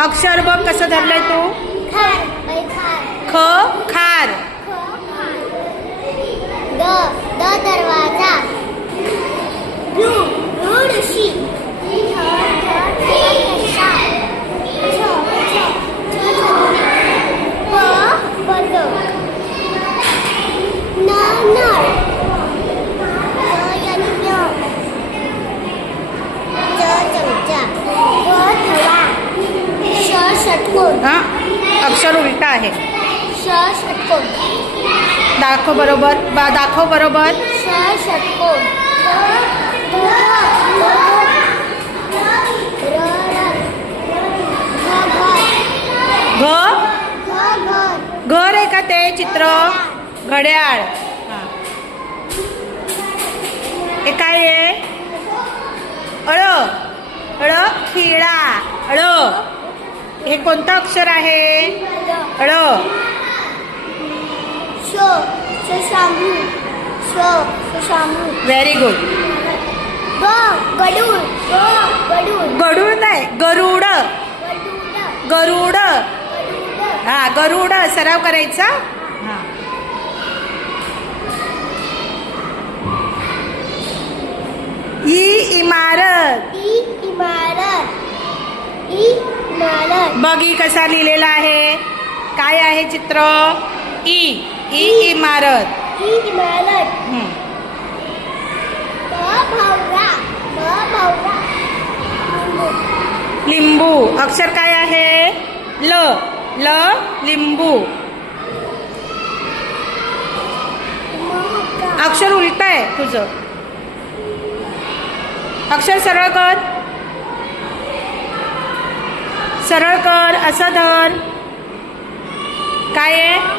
अक्षर बघ कसं धरलंय तू. ख खार. द दरवाजा. ऋषी. हां अक्षर उलटा आहे. षटकोन. दाखव बरोबर. दाखव बरोबर. षटकोन. घ घर आहे का ते चित्र. घड्याळ. हां हे काय आहे. अळ. अळ खिळा. अळ हे कोणतं अक्षर आहे. अळ. Very good. गरुड नाही गरुड. गरुड. हा गरुड सराव करायचा. हा इमारत. बघी कसा लिहिलेला आहे. काय आहे चित्र. इमारत. लिंबू. अक्षर काय आहे. ल लिंबू. अक्षर उलट आहे तुझं. अक्षर सरळ कर. सरळ कर. असं धर. काय आहे.